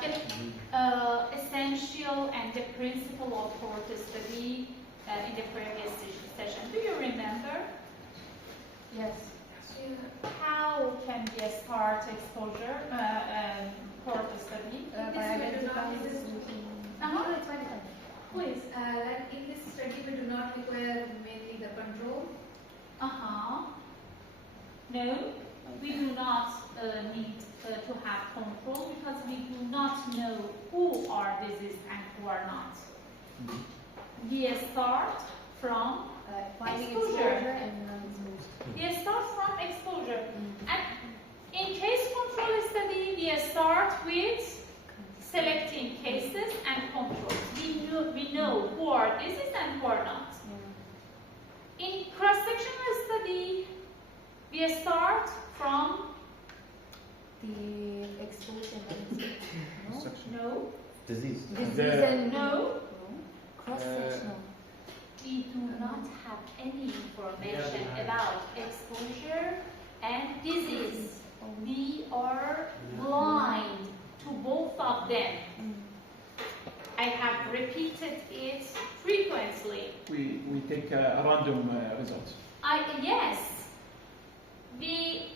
the essential and the principle of cohort study in the previous session. Do you remember? Yes. How can we start exposure cohort study? By identifying Please. In this study, we do not require mainly the control. No, we do not need to have control because we do not know who are diseased and who are not. We start from finding exposure. and We start from exposure. And in case control study, we start with selecting cases and controls. We know who are diseased and who are not. In cross-sectional study, we start from the exposure. no, Disease. Disease and no. cross-sectional. We do not have any information about exposure and disease. We are blind to both of them. I have repeated it frequently. We take a random result. Yes, we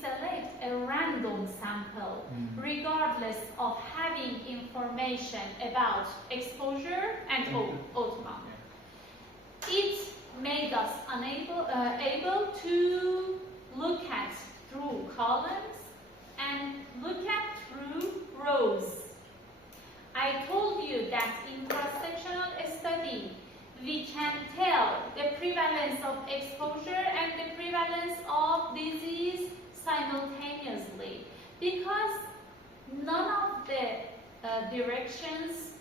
select a random sample regardless of having information about exposure and outcome. It made us able to look at through columns and look at through rows. I told you that in cross-sectional study, we can tell the prevalence of exposure and the prevalence of disease simultaneously because none of the directions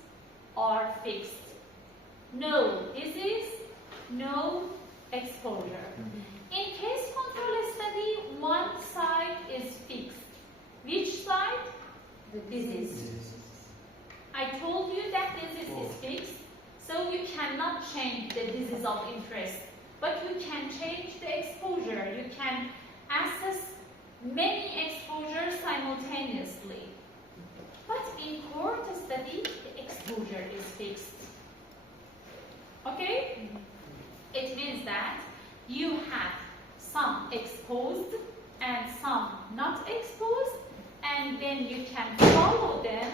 are fixed. No disease, no exposure. In case control study, one side is fixed. Which side? The disease. I told you that disease is fixed, so you cannot change the disease of interest, but you can change the exposure. You can assess many exposures simultaneously. But in cohort study, the exposure is fixed. Okay? It means that you have some exposed and some not exposed, and then you can follow them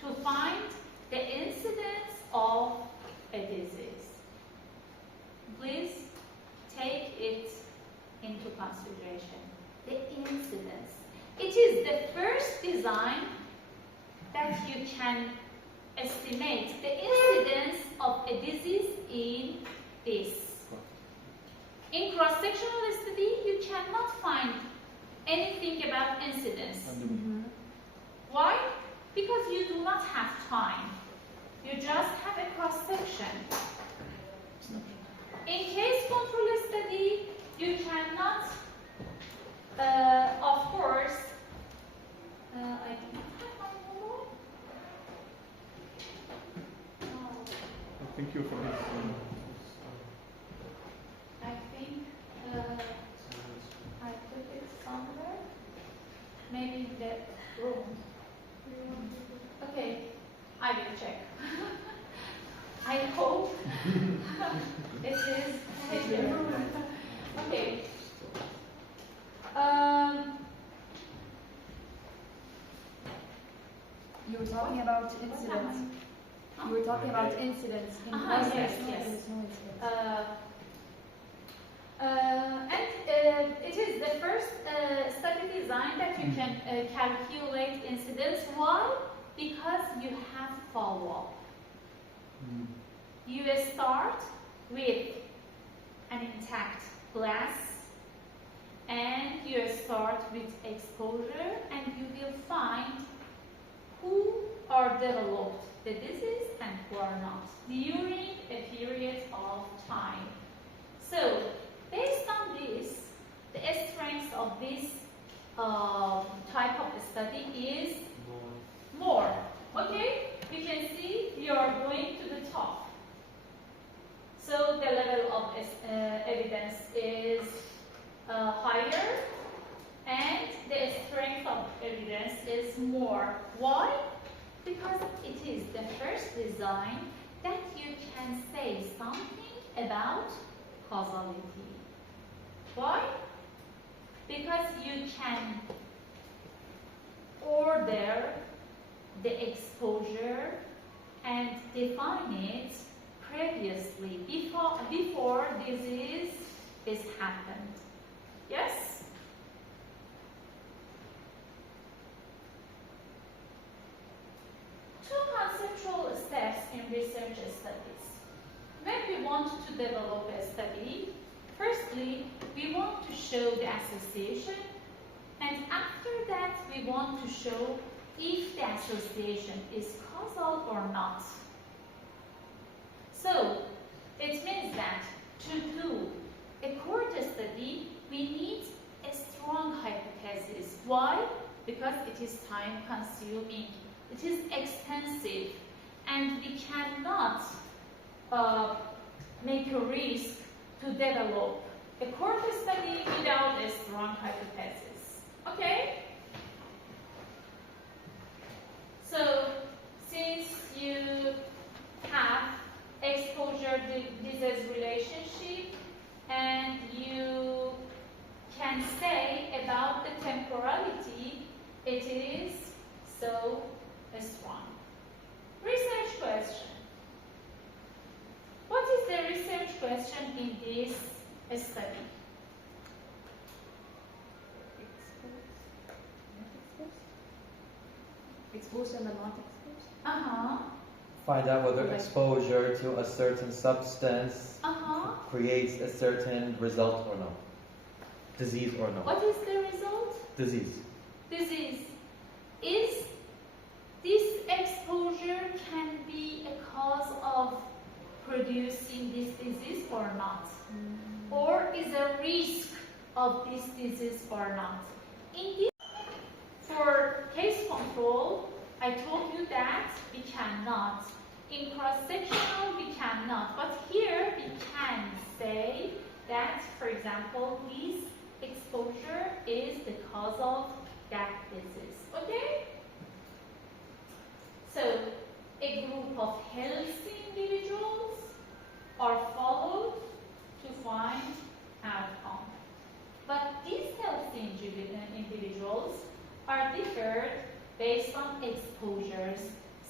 to find the incidence of a disease. Please take it into consideration. The incidence. It is the first design that you can estimate the incidence of a disease in this. In cross-sectional study, you cannot find anything about incidence. Why? Because you do not have time. You just have a cross-section. In case control study, you cannot, of course, I don't have my mobile. Thank you for this. I think I put it somewhere. Maybe in the room. Okay, I will check. I hope it is here. Okay. You were talking about incidents. You were talking about incidents. In Yes, there yes. is no incidents. And it is the first study design that you can calculate incidence. Why? Because you have follow-up. You start with an intact glass and you start with exposure and you will find who are developed the disease and who are not during a period of time. So, based on this, the strength of this type of study is more. Okay? You can see you are going to the top. So, the level of evidence is higher and the strength of more. Why? Because it is the first design that you can say something about causality. Why? Because you can order the exposure and define it previously, before disease is happened. Yes? Two conceptual steps in research studies. When we want to develop a study, firstly, we want to show the association, and after that, we want to show if the association is causal or not. So, it means that to do a cohort study, we need a strong hypothesis. Why? Because it is time consuming, it is extensive, and we cannot make a risk to develop a cohort study without a strong hypothesis. Okay? So, since you have exposure-disease relationship and you can say about the temporality, it is so strong. Research question. What is the research question in this study? Exposed and not exposed? Uh-huh. Find out whether exposure to a certain substance creates a certain result or no. Disease or no. What is the result? Disease. Disease. Is this exposure can be a cause of producing this disease or not? Or is a risk of this disease or not? In this, for case control, I told you that we cannot. In cross-sectional, we cannot. But here, we can say that, for example, this exposure is the cause of that disease. Okay? So, a group of healthy individuals are followed to find outcome. But these healthy individuals are differed based on exposures.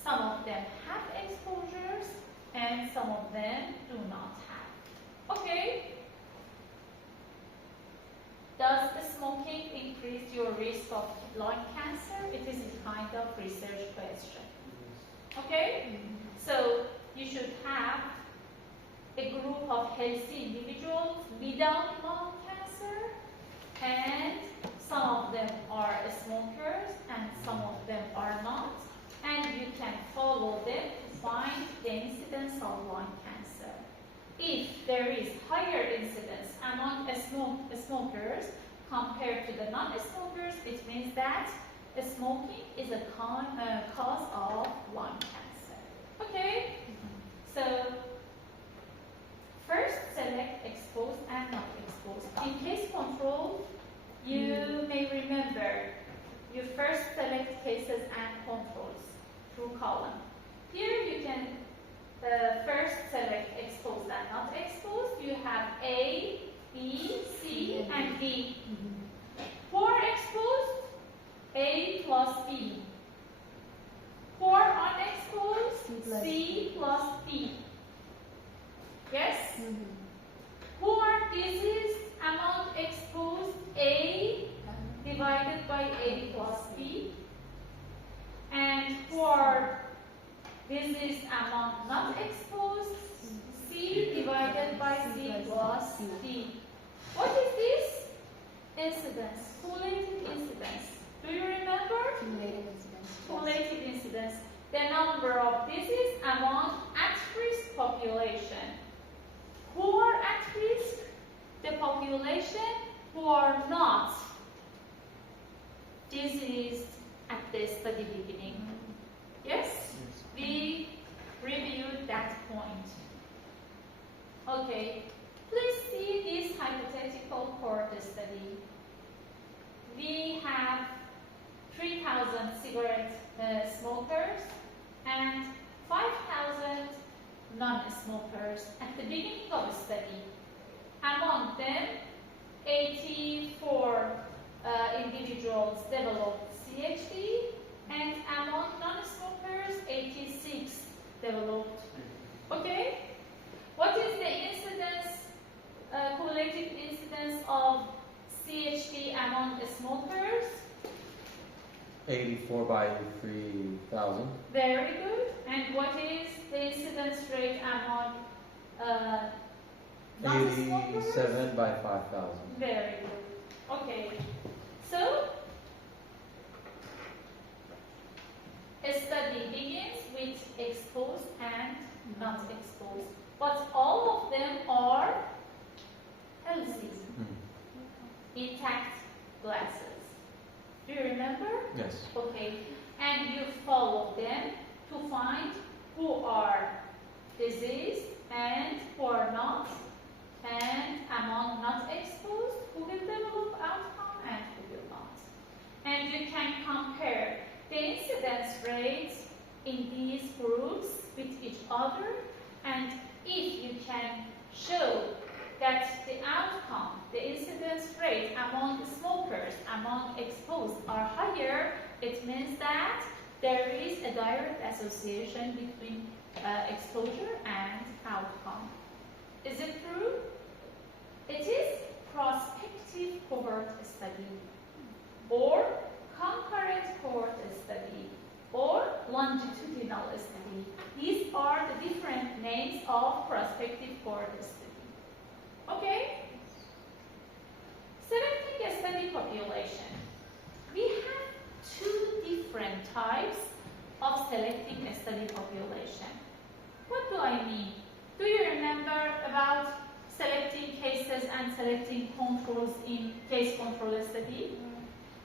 Some of them have exposures and some of them do not have. Okay? Does smoking increase your risk of lung cancer? It is a kind of research question. Okay? So you should have a group of healthy individuals without lung cancer, and some of them are smokers and some of them are not, and you can follow them to find the incidence of lung cancer. If there is higher incidence among smokers compared to the non-smokers, it means that smoking is a cause of lung cancer. Okay? So, first select exposed and not exposed. In case control, you may remember you first select cases and controls through column. Here you can first select exposed and not exposed. You have A, B, C, and D. For exposed, A plus B. For unexposed, C plus D. Yes? For disease among exposed, A divided by A plus B. And for disease among not exposed, C divided by C plus D. What is this? Incidence, cumulative incidence. Do you remember? Cumulative incidence. Cumulative incidence. The number of disease among at-risk population. Who are at risk? The population who are not diseased at the study beginning. Yes? We reviewed that point. Okay. Please see this hypothetical cohort study. We have 3,000 cigarette non-smokers at the beginning of the study. Among them, 84 individuals developed CHD, and among non-smokers, 86 developed. Okay? What is the incidence, cumulative incidence of CHD among the smokers? 84 by 3,000. Very good. And what is the incidence rate among non-smokers? 87 by 5,000. Very good. Okay. So, a study begins with exposed and not exposed. But all of them are healthy, intact glasses. Do you remember? Yes. Okay. And you follow them to find who are diseased and who are not, and among not exposed, who will develop outcome and who will not. And you can compare the incidence rates in these groups with each other, and if you can show that the outcome, the incidence rate among the smokers, among exposed are higher, it means that there is a direct association between exposure and outcome. Is it true? It is prospective cohort study, or concurrent cohort study, or longitudinal study. These are the different names of prospective cohort study. Okay? Selecting a study population. We have two different types of selecting a study population. What do I mean? Do you remember about selecting cases and selecting controls in case control study?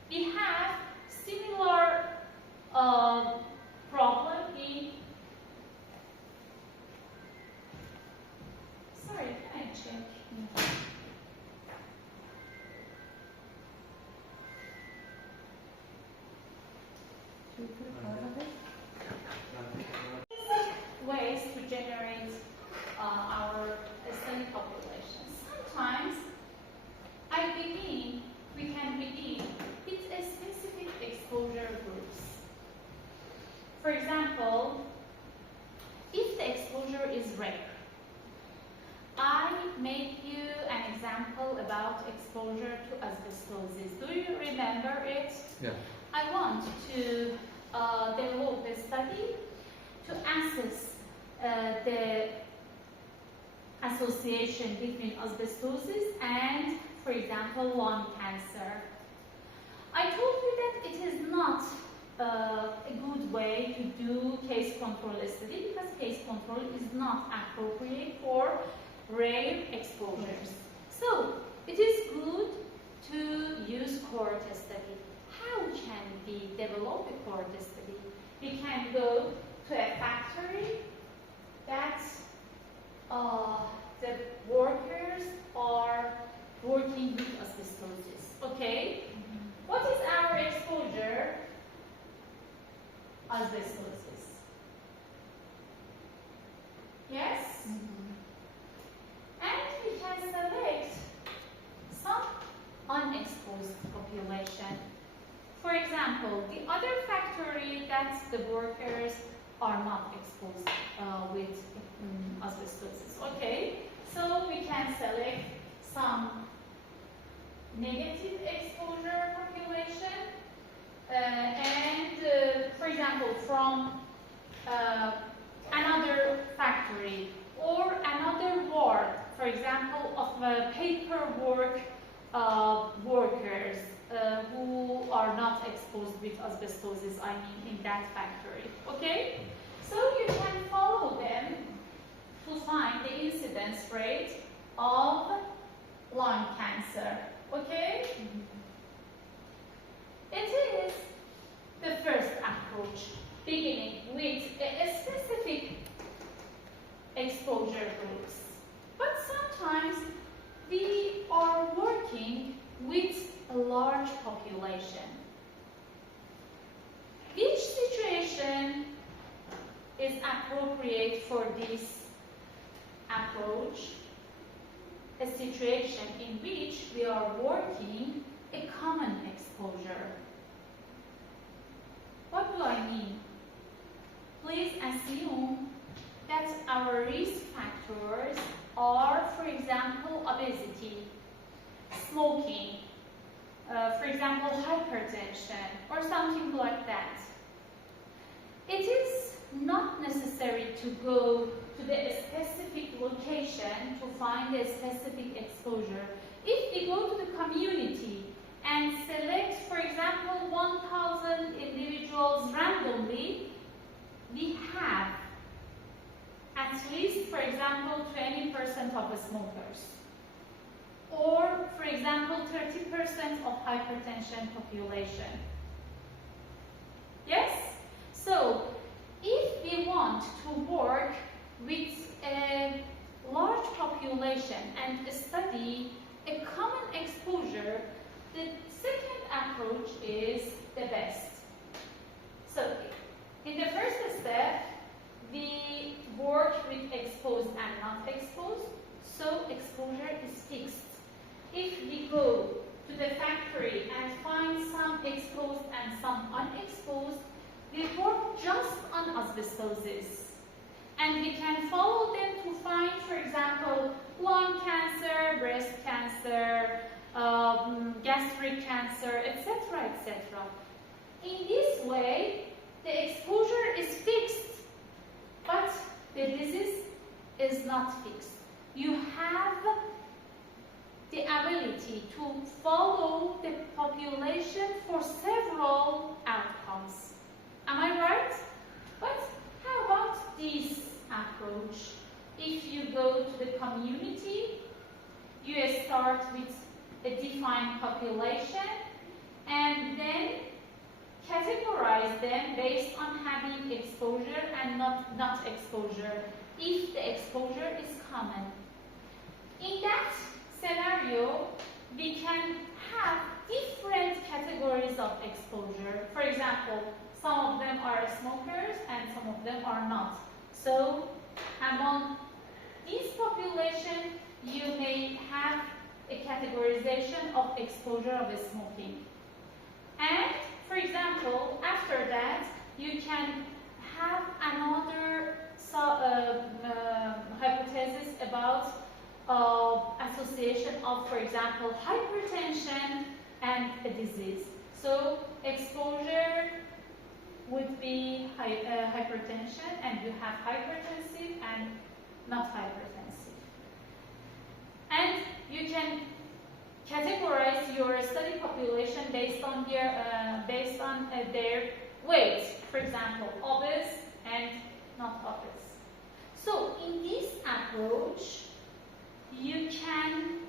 We have similar problem in. Sorry, can I check? Ways to generate our study population. Sometimes we can begin with a specific exposure groups. For example, if the exposure is rare, I made you an example about exposure to asbestosis. Do you remember it? Yeah. I want to develop a study to assess the association between asbestosis and, for example, lung cancer. I told you that it is not a good way to do case control study because case control is not appropriate for rare exposures. So, it is good to use cohort study. How can we develop a cohort study? We can go to a factory that the workers are working with asbestosis. Okay? What is our exposure? Asbestosis. Yes? And we can select some unexposed population. For example, the other factory that the workers are not exposed with asbestosis. Okay, so we can select some negative exposure population and for example from another factory or another ward, for example of paperwork workers who are not exposed with asbestosis, I mean in that factory. Okay? So you can follow them to find the incidence rate of lung cancer. Okay? It is the first approach, beginning with a specific exposure groups. But sometimes we are working with a large population. Which situation is appropriate for this approach a situation in which we are working a common exposure. What do I mean? Please assume that our risk factors are, for example, obesity, smoking, for example, hypertension, or something like that. It is not necessary to go to the specific location to find a specific exposure. If we go to the community and select, for example, 1,000 individuals randomly, we have at least, for example, 20% of the smokers. Or, for example, 30% of hypertension population. Yes? So, if we want to work with a large population and study a common exposure, the second approach is the best. So, in the first step, we work with exposed and not exposed, so exposure is fixed. If we go to the factory and find some exposed and some unexposed, we work just on asbestosis. And we can follow them to find, for example, lung cancer, breast cancer, gastric cancer, etc., etc. In this way, the exposure is fixed, but the disease is not fixed. You have the ability to follow the population for several outcomes. Am I right? But how about this approach? If you go to the community, you start with a defined population and then categorize them based on having exposure and not exposure, if the exposure is common. In that scenario, we can have different categories of exposure. For example, some of them are smokers and some of them are not. So, among this population, you may have a categorization of exposure of smoking. And, for example, after that, you can have another hypothesis about association of, for example, hypertension and a disease. So, exposure would be hypertension, and you have hypertensive and not hypertensive. And you can categorize your study population based on their weight, for example, obese and not obese. So in this approach, you can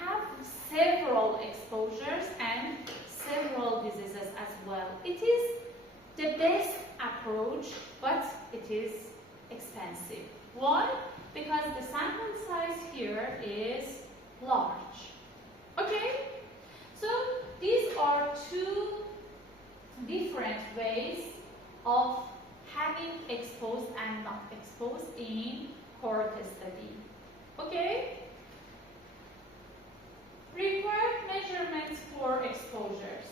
have several exposures and several diseases as well. It is the best approach, but it is expensive. Why? Because the sample size here is large. Okay? So these are two different ways of having exposed and not exposed in cohort study. Okay? Required measurements for exposures.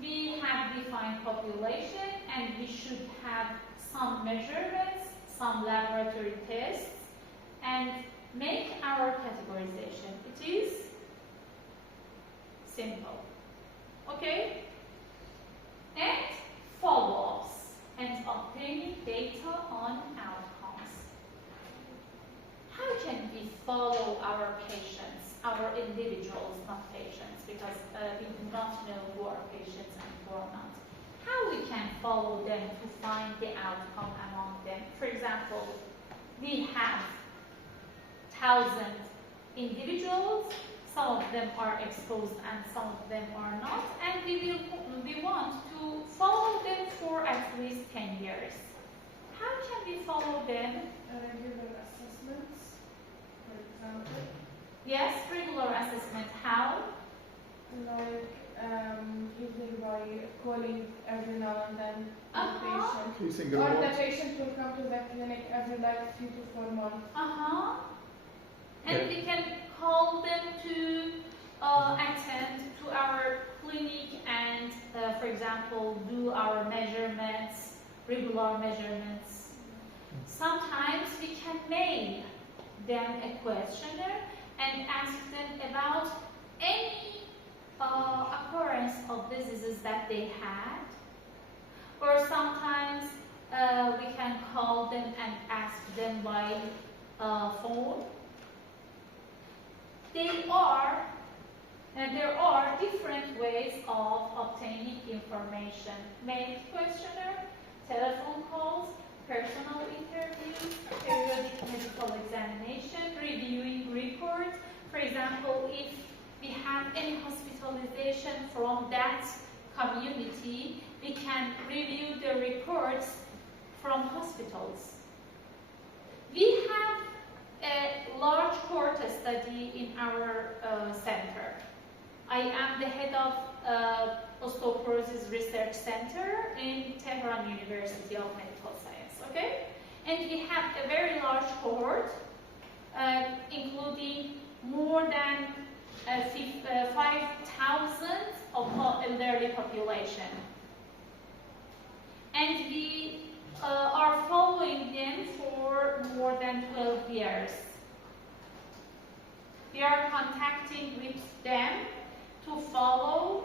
We have defined population and we should have some measurements, some laboratory tests, and make our categorization. It is simple. Okay? And follow-ups and obtaining data on outcomes. How can we follow our patients, our individuals, not patients, because we do not know who are patients and who are not. How we can follow them to find the outcome among them. For example, we have 1,000 individuals, some of them are exposed and some of them are not, and we want to follow them for at least 10 years. How can we follow them? Regular assessments, for example. Yes, regular assessment. How? Like usually by calling every now and then the patient. increasing Or the remote. patient will come to the clinic every like 3 to 4 months. And Okay. we can call them to attend to our clinic and, for example, do our measurements, regular measurements. Sometimes we can mail them a questionnaire and ask them about any occurrence of diseases that they had. Or sometimes we can call them and ask them by phone. There are different ways of obtaining information. Mail questionnaire, telephone calls, personal interviews, periodic medical examination, reviewing reports. For example, if we have any hospitalization from that community, we can review the reports from hospitals. We have a large cohort study in our center. I am the head of Osteoporosis Research Center in Tehran University of Medical Science, okay? And we have a very large cohort, including more than 5,000 of elderly population. And we are following them for more than 12 years. We are contacting with them to follow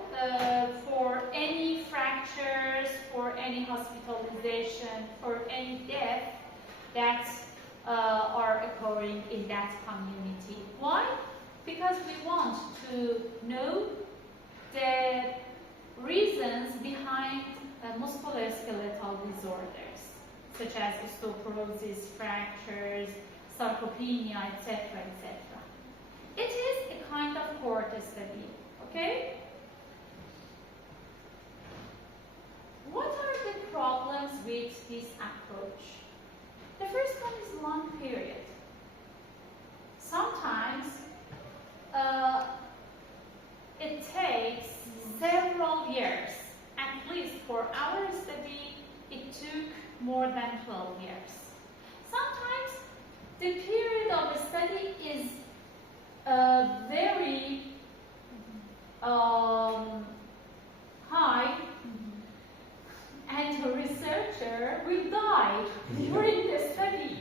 for any fractures, for any hospitalization, for any death that are occurring in that community. Why? Because we want to know the reasons behind musculoskeletal disorders, such as osteoporosis, fractures, sarcopenia, etc., etc. It is a kind of cohort study, okay? What are the problems with this approach? The first one is long period. Sometimes it takes several years. At least for our study, it took more than 12 years. Sometimes the period of the study is very high, and the researcher will die during the study.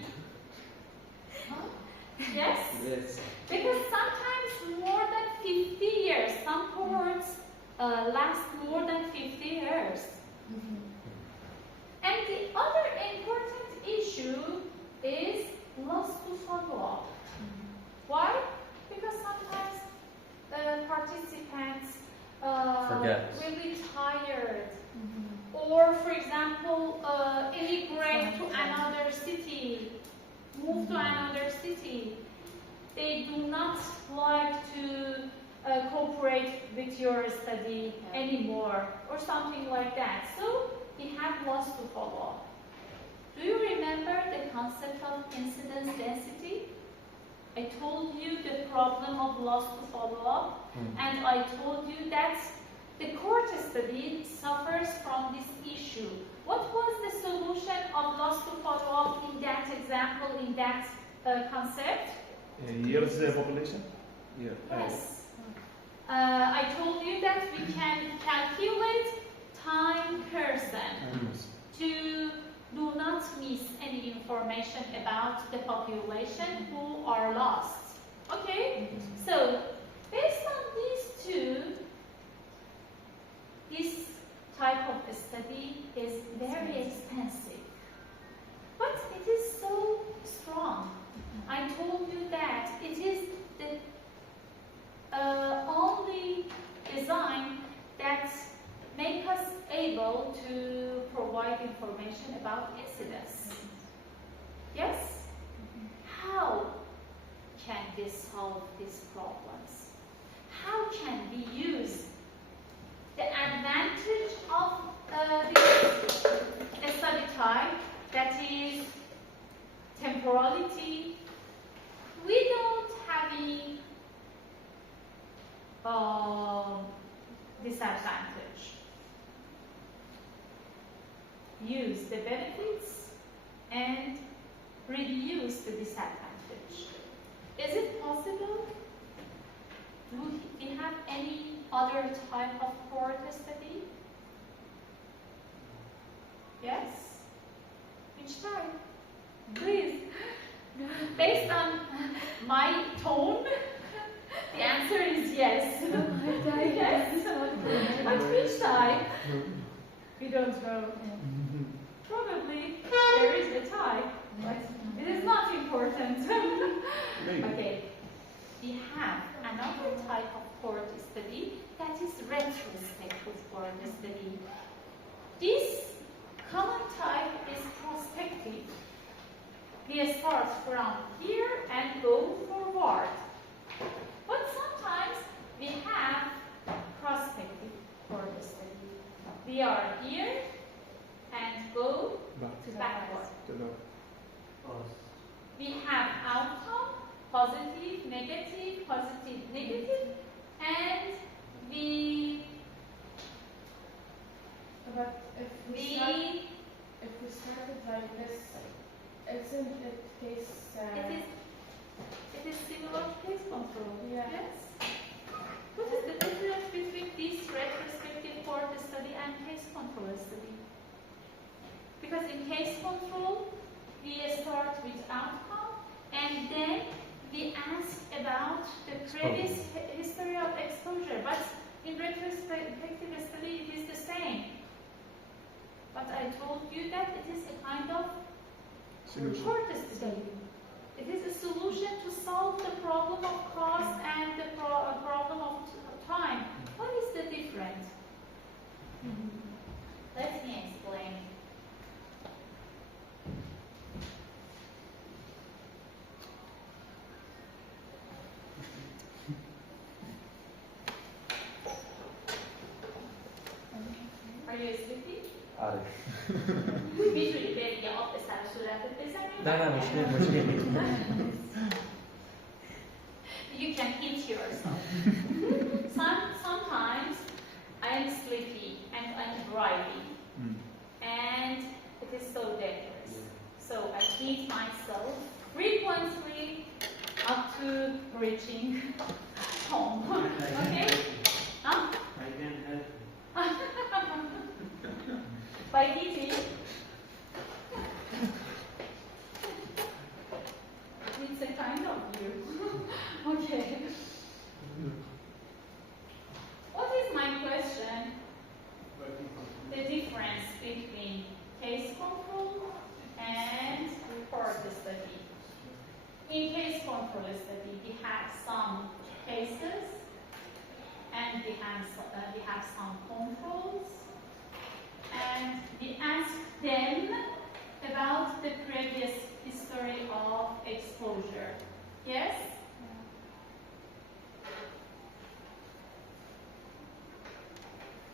Yes? Yes. Because sometimes more than 50 years, some cohorts last more than 50 years. And the other important issue is loss to follow-up. Why? Because sometimes participants Forget. really tired, or for example, immigrate to another city, move to another city. They do not like to cooperate with your study anymore, or something like that. So we have loss to follow-up. Do you remember the concept of incidence density? I told you the problem of loss to follow-up, and I told you that the cohort study suffers from this issue. What was the solution of loss to follow-up in that example, in that concept? Years population? Yeah. Yes. I told you that we can calculate time person to do not miss any information about the population who are lost. Okay? So, based on these two, this type of study is very expensive. But it is so strong. I told you that it is the only design that make us able to provide information about incidence. Yes? How can we solve these problems? How can we use the advantage of this study type, that is temporality, without having disadvantage? use the benefits and reduce the disadvantage. Is it possible? Do we have any other type of cohort study? Yes? Which type? Please. Based on my tone, the answer is yes. Yes. But which type? We don't know. Probably there is a type, but it is not important. Okay. We have another type of cohort study that is retrospective cohort study. This common type is prospective. We start from here and go forward. But sometimes we have prospective cohort study. We are here and go backward. We have outcome, positive, negative, and we But if we started like this, isn't it case? it is similar to case control. Yeah. Yes. What is the difference between this retrospective cohort study and case control study? Because in case control, we start with outcome and then we ask about the previous history of exposure. But in retrospective study, it is the same. But I told you that it is a kind of cohort study. It is a solution to solve the problem of cost and the problem of time. What is the difference? Let me explain. Are you sleepy? آره. میتونی بری یه آب به سر صورتت بزنی؟ نه مشکل You can hit yourself. Sometimes I am sleepy and I'm driving and it is so dangerous. So I hit myself frequently up to reaching home. Okay? Huh? I can help. By hitting. It's a kind of you. Okay. What is my question? The difference between case control and report study. In case control study, we have some cases and we have some controls. And we ask them about the previous history of exposure. Yes?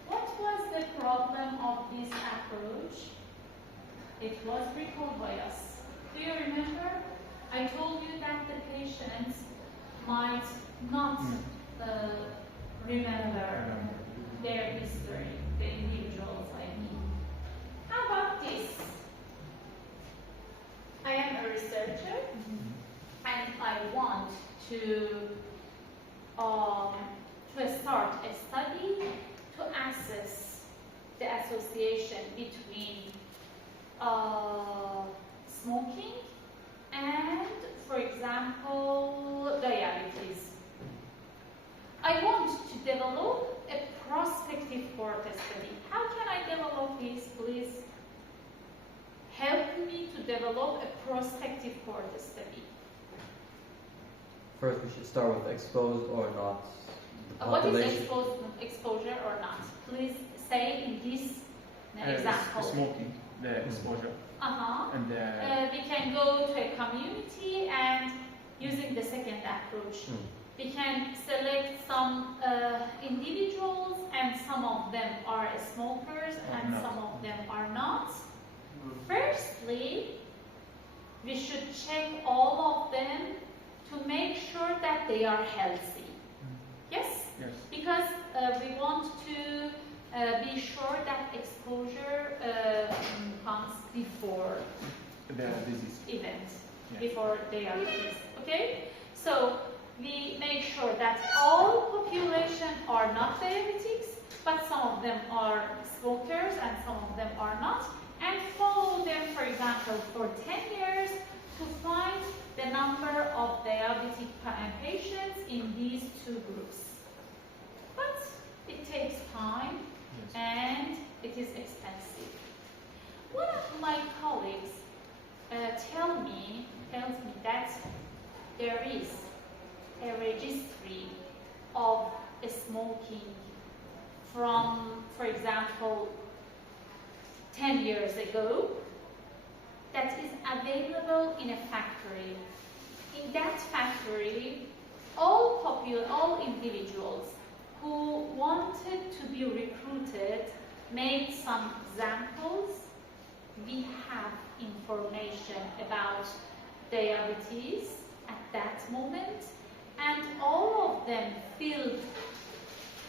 What was the problem of this approach? It was recalled by us. Do you remember? I told you that the patients might not remember their history, the individuals, I mean. How about this? I am a researcher and I want to start a study to assess the association between smoking and, for example, diabetes. I want to develop a prospective cohort study. How can I develop this? Please help me to develop a prospective cohort study. First, we should start with exposed or not. What is exposure or not? Please say in this example. Smoking, the exposure. Uh-huh. And we can go to a community and using the second approach. We can select some individuals and some of them are smokers and some of them are not. Firstly, we should check all of them to make sure that they are healthy. Yes? yes. Because we want to be sure that exposure the disease. event Yeah. before diabetes. Okay? So we make sure that all population are not diabetics, but some of them are smokers and some of them are not, and follow them, for example, for 10 years to find the number of diabetic patients in these two groups. But it takes time and it is expensive. One of my colleagues tells me that there is a registry of smoking from, for example, 10 years ago that is available in a factory. In that factory, all individuals who wanted to be recruited made some examples. We have information about diabetes at that moment, and all of them filled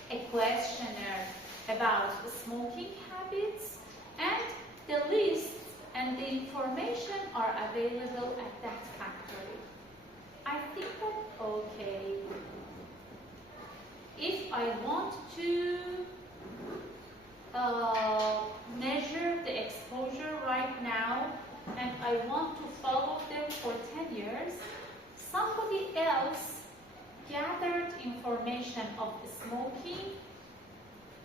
a questionnaire about smoking habits, and the list and the information are available at that factory. I think that, okay, if I want to measure the exposure right now and I want to follow them for 10 years, somebody else gathered information of smoking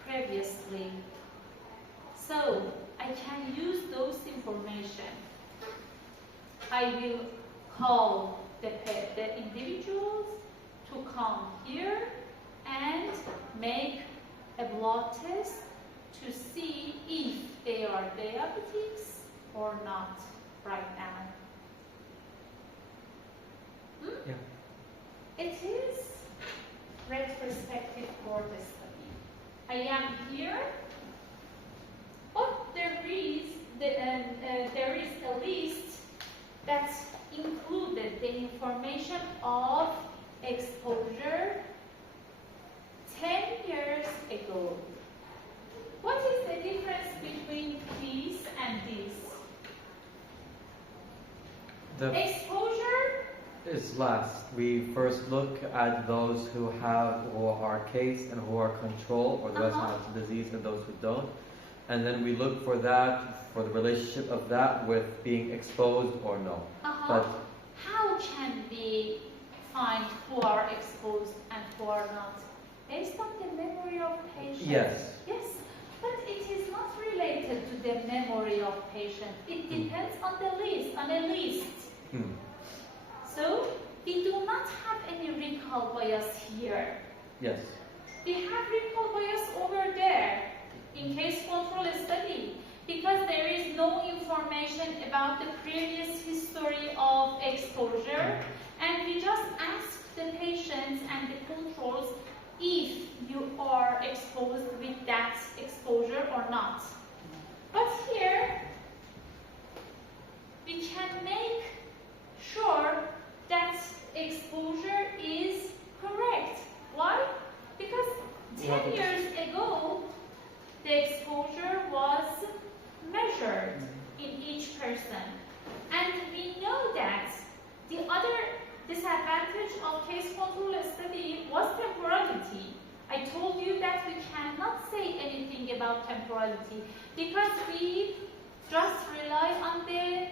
previously. So I can use those information. I will call the individuals to come here and make a blood test to see if they are diabetics or not right now. Yeah. It is retrospective for the study. I am here, but there is a list that included the information of exposure 10 years ago. What is the difference between this and this? The Exposure is last. We first look at those who are case and who are control, or those who have the disease and those who don't. And then we look for the relationship of that with being exposed or no. But how can we find who are exposed and who are not? Based on the memory of patients. yes. Yes, but it is not related to the memory of patient. It depends on the list, on a list. So we do not have any recall bias here. Yes. We have recall bias over there in case control study because there is no information about the previous history of exposure, and we just ask the patients and the controls if you are exposed with that exposure or not. But here we can make sure that exposure is correct. Why? Because 10 years ago, the exposure was measured in each person. And we know that the other disadvantage of case control study was temporality. I told you that we cannot say anything about temporality because we just rely on the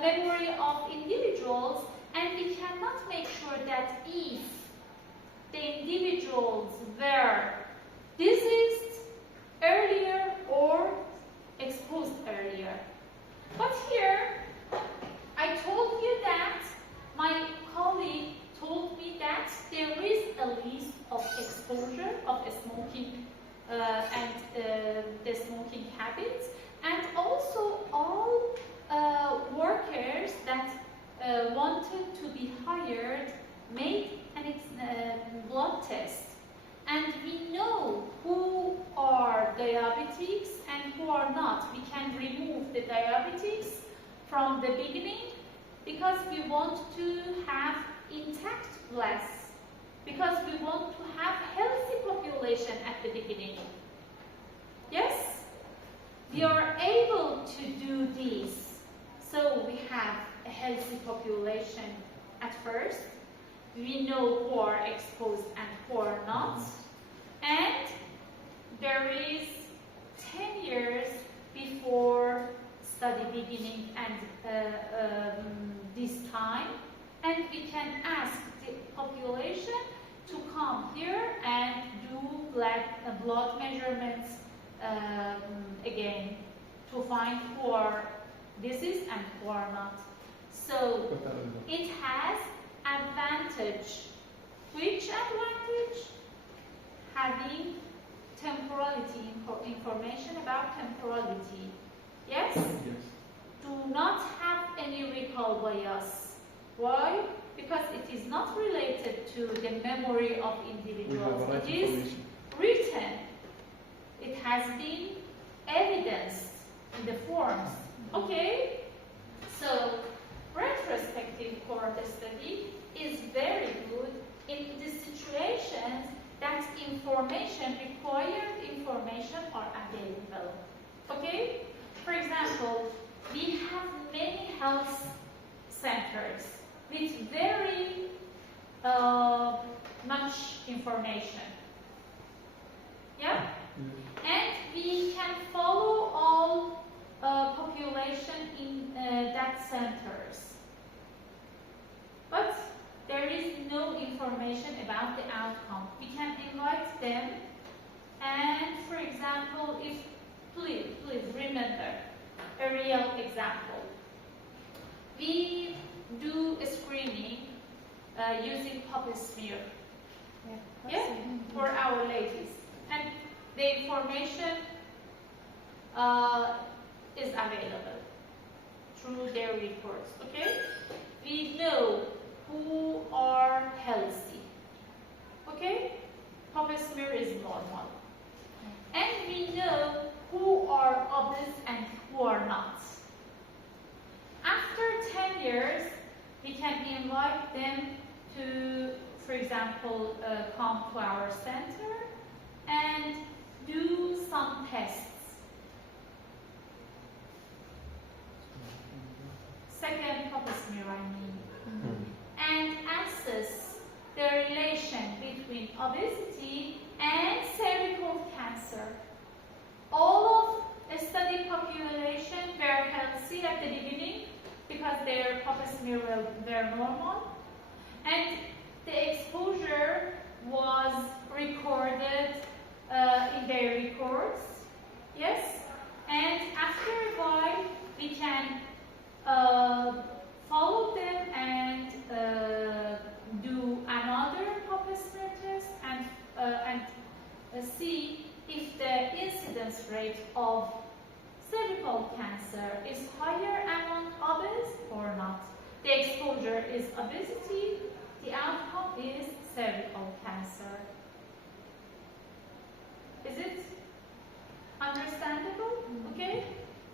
memory of individuals, and we cannot make sure that if the individuals were diseased earlier or exposed earlier. But here, I told you that my colleague told me that there is a list of exposure of smoking and the smoking habits, and also all workers that wanted to be hired made a blood test. And we know who are diabetics and who are not. We can remove the diabetics from the beginning because we want to have intact bloods, because we want to have healthy population at the beginning. Yes? We are able to do this. So we have a healthy population at first. We know who are exposed and who are not. And there is 10 years before study beginning and this time. And we can ask the population to come here and do blood measurements again to find who are diseased and who are not. So it has advantage. Which advantage? Having temporality, information about temporality. Yes? Yes. Do not have any recall bias. Why? Because it is not related to the memory of individuals. It is written. It has been evidenced in the forms. Okay? So, retrospective cohort study is very good in the situations that required information are available. Okay? For example, we have many health centers with very much information. Yeah? And we can follow all population in that centers. But there is no information about the outcome. We can invite them and, for example, if, please remember a real example. We do a screening using pap smear. Yeah? For our ladies. And the information is available through their reports. Okay? We know who are healthy. Okay? Pap smear is normal. And we know who are obese and who are not. After 10 years, we can invite them to, for example, come to our center and do some tests. Second pap smear, I mean. And assess the relation between obesity and cervical cancer. All of the study population were healthy at the beginning because their pap smear were normal, and the exposure was recorded in their records. Yes, and after a while we can follow them and do another pap smear test and see if the incidence rate of cervical cancer is higher among obese or not. The exposure is obesity, the outcome is cervical cancer. Is it understandable? Okay?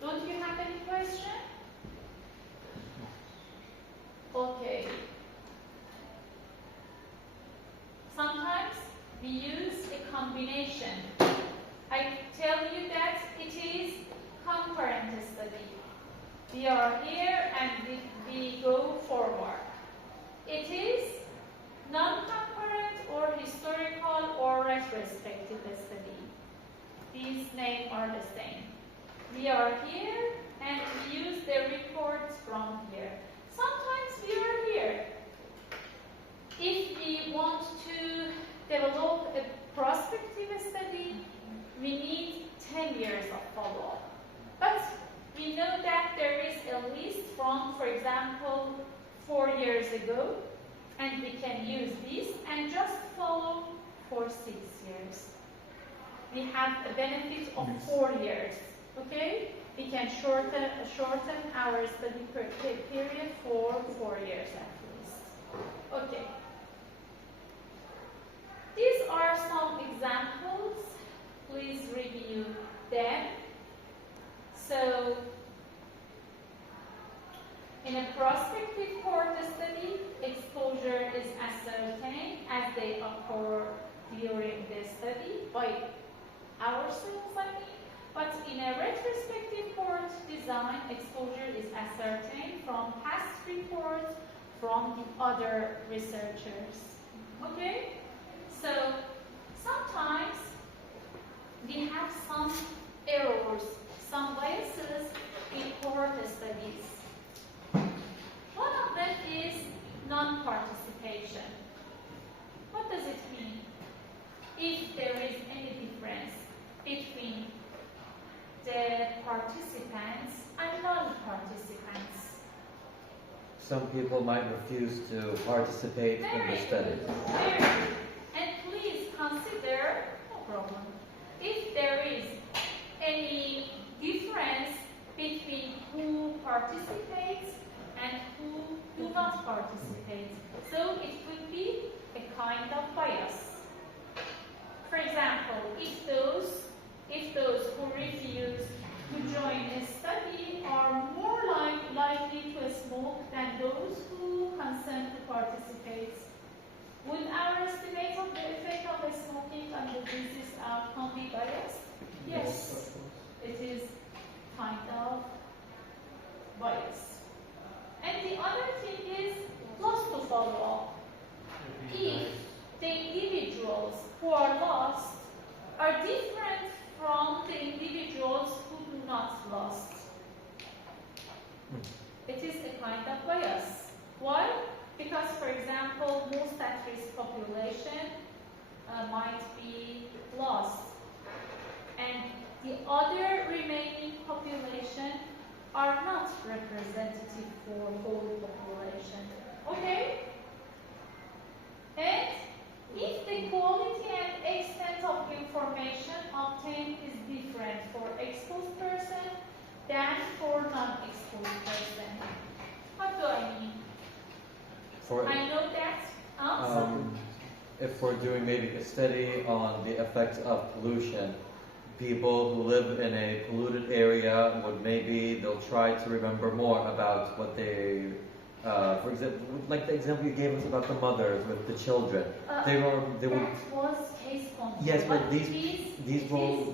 Don't you have any question? Okay. Sometimes we use a combination. I tell you that it is concurrent study. We are here and we go forward. It is non-concurrent or historical or retrospective study. These names are the same. We are here and we use the reports from here. Sometimes we are here. If we want to develop a prospective study, we need 10 years of follow-up. But we know that there is a list from, for example, 4 years ago, and we can use this and just follow for 6 years. We have a benefit of 4 years, okay? We can shorten our study period for 4 years at least. Okay. These are some examples. Please review them. So, in a prospective cohort study, exposure is ascertained as they occur during the study by ourselves, But in a retrospective port design, exposure is ascertained from past reports from the other researchers. Okay? So sometimes we have some errors, some biases in port studies. One of them is non-participation. What does it mean? If there is any difference between the participants and non-participants. Some people might refuse to participate in the study. Very good. And please consider, no problem, if there is any difference between who participates and who do not participate. So it could be a kind of bias. For example, if those who refuse to join a study are more likely to smoke than those who consent to participate, would our estimate of the effect of smoking on the disease outcome be biased? Yes, it is kind of bias. And the other thing is lost to follow up. If the individuals who are lost are different from the individuals who do not lost, it is a kind of bias. Why? Because, for example, most at-risk population might be lost, and the other remaining population are not representative for whole population. Okay? And if the quality and extent of information obtained is different for exposed person than for non-exposed person. What do I mean? I know that. If we're doing maybe a study on the effects of pollution, people who live in a polluted area would maybe they'll try to remember more about what they, for example, like the example you gave us about the mothers with the children. They will. That was case control. Yes, but these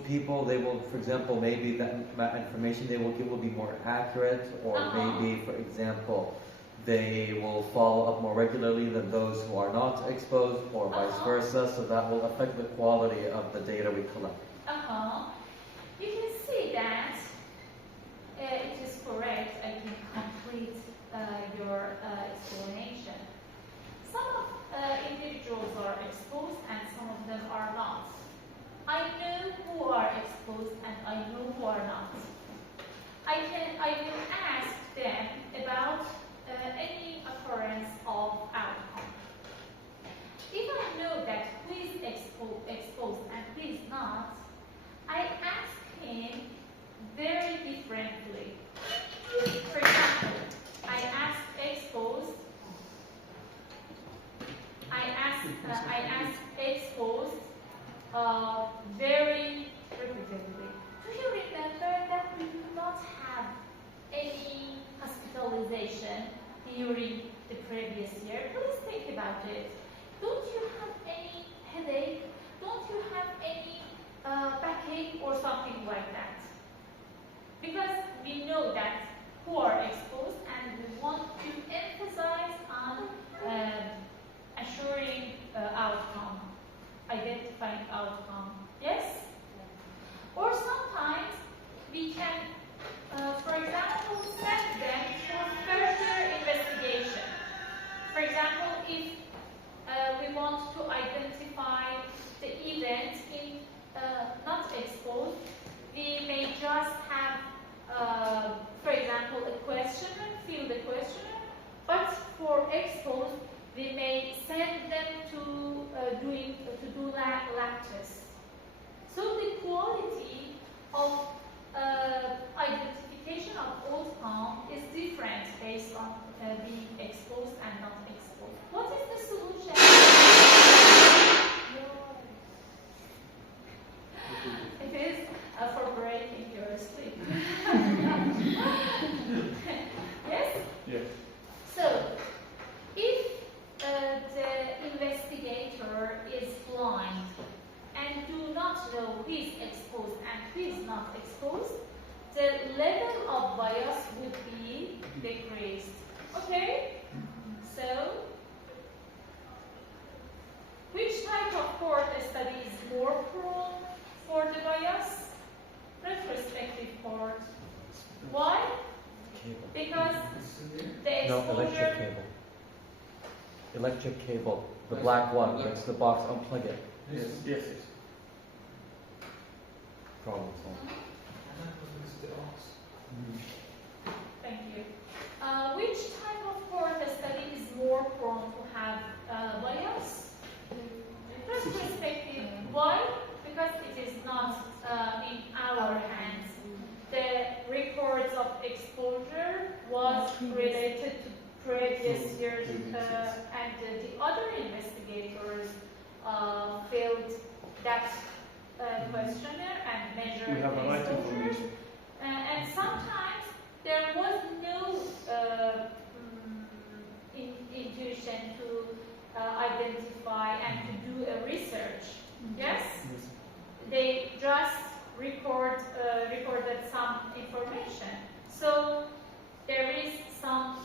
people, they will, for example, maybe that information they will give will be more accurate, or maybe, for example, they will follow up more regularly than those who are not exposed, or vice versa. So that will affect the quality of the data we collect. You can see that it is correct. I can complete your explanation. Some individuals are exposed and some of them are not. I know who are exposed and I know who are not. I will ask them about any occurrence of outcome. If I know that who is exposed and who is not, I ask him very differently. For example, I ask exposed very repeatedly. Do you remember that we do not have any hospitalization during the previous year? Please think about it. Don't you have any headache? Don't you have any backache or something like that? Because we know that who are exposed and we want to emphasize on assuring outcome, identifying outcome. Yes? Or sometimes we can, for example, send them for further investigation. For example, if we want to identify the event in not exposed, we may just have, for example, a questionnaire, fill the questionnaire, but for exposed, we may send them to do lab tests. So the quality of identification of outcome is different based on being exposed and not exposed. What is the solution? It is for breaking your sleep. Yes? Yes. So, if the investigator is blind and do not know who is exposed and who is not exposed, the level of bias would be decreased. Okay? So, which type of cohort study is more prone for the bias? Retrospective cohort. Why? Cable. Because the No, exposure. electric cable. Electric cable. The black one. That's the box. Unplug it. Yes, yes, yes. Problem solved. Thank you. Which type of cohort study is more prone to have bias? Retrospective. Why? Because it is not in our hands. The records of exposure was related to previous years, and the other investigators filled that questionnaire and measured We have the a right exposures. information. And sometimes there was no intuition to identify and to do a research. Yes? They just recorded some information. So there is some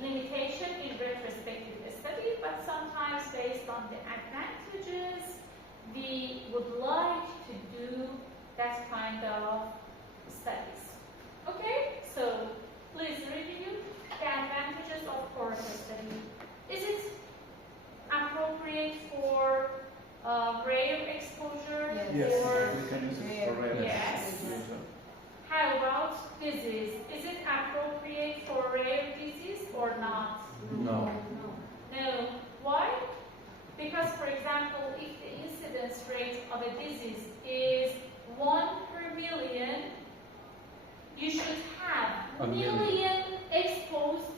limitation in retrospective study, but sometimes based on the advantages, we would like to do that kind of studies. Okay, so please review the advantages of cohort study. Is it appropriate for rare exposure? Yes. Or We can use it for rare Yes. exposure. how about disease? Is it appropriate for rare disease or not? No. No. Why? Because, for example, if the incidence rate of a disease is 1 per million, you should have A million. million exposed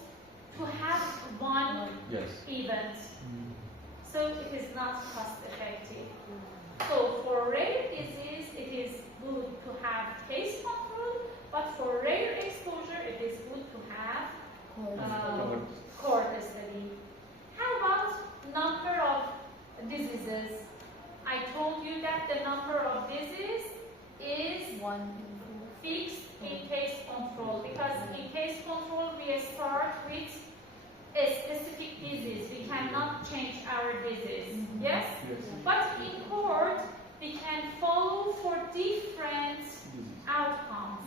to have one Yes. event. So it is not cost effective. So for rare disease, it is good to have case control, but for rare exposure, it is good to have cohort study. How about number of diseases? I told you that the number of diseases is One. fixed in case control, because in case control we start with a specific disease. We cannot change our disease. Yes? Yes. But in cohort, we can follow for different outcomes.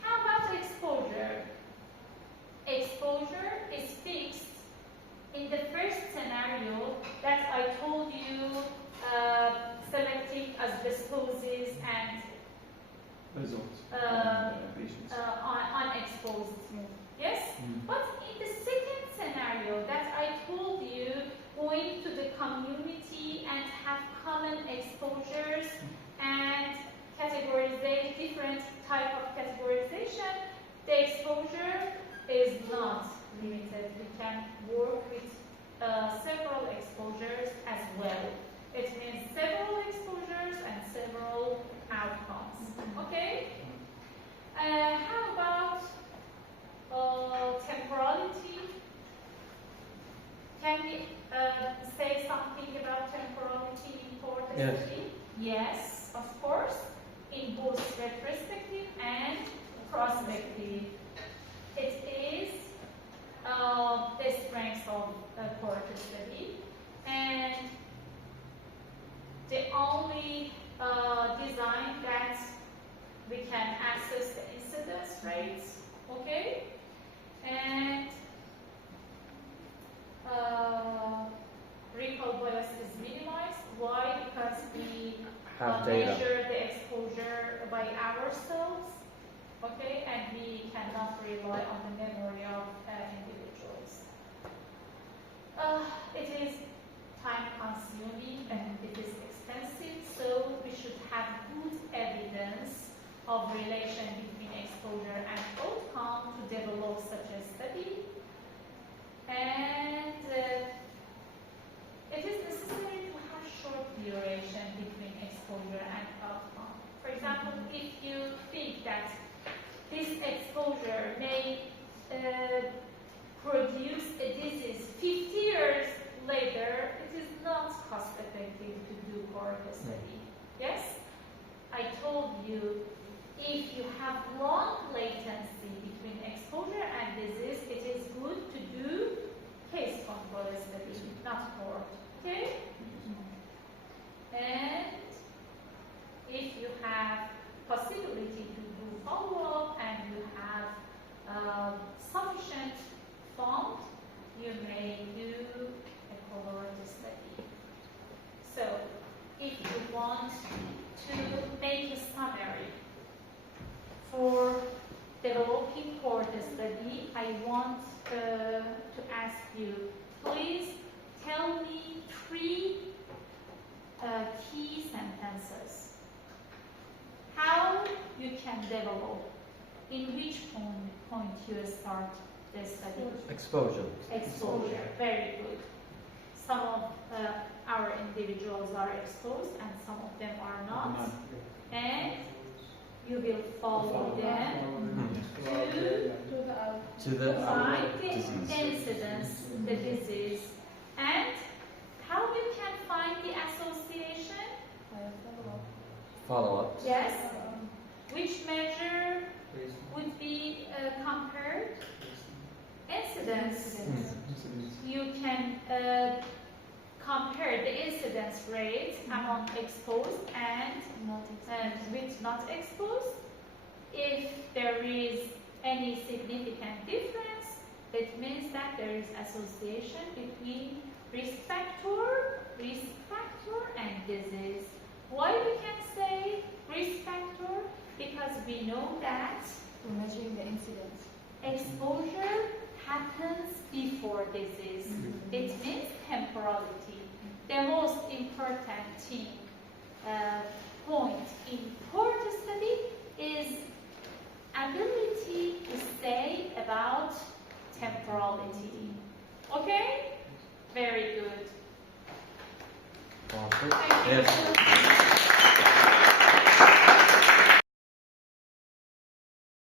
How about exposure? Exposure is fixed in the first scenario that I told you, selecting asbestosis and Results. Patients. unexposed. Yes? But in the second scenario that I told you, going to the community and have common exposures and categorize different type of categorization, the exposure is not limited. We can work with several exposures as well. It means several exposures and several outcomes. Okay? How about temporality? Can we say something about temporality in cohort Yes. study? Yes, of course, in both retrospective and prospective. It is the strength of cohort study, and the only design that we can access the incidence rates, okay? And recall bias is minimized. Why? Because we Have data. measure the exposure by ourselves, okay? And we cannot rely on the memory of individuals. It is time consuming and it is expensive, so we should have good evidence of relation between exposure and outcome to develop such a study. And it is necessary to have short duration between exposure and outcome. For example, if you think that this exposure may produce a disease 50 years later, it is not cost effective to do cohort study. Yes? I told you, if you have long latency between exposure and disease, it is good to do case control study, not cohort. Okay? And if you have possibility to do follow-up and you have sufficient fund, you may do a cohort study. So, if you want to make a summary for developing cohort study, I want to ask you, please tell me 3 key sentences. How you can develop, in which point you start the study? Exposure. Exposure, very good. Some of our individuals are exposed and some of them are not. And you will follow them To the find the disease. incidence, the disease, and how you can find the association? Follow-up. Yes. Which measure would be compared? Incidence. You can compare the incidence rate among exposed and with not exposed. If there is any significant difference, it means that there is association between risk factor and disease. Why we can say risk factor? Because we know that We're measuring the incidence. exposure happens before disease. It means temporality. The most important point in cohort study is ability to say about temporality. Okay? Very good. Awesome. Thank you. Yes.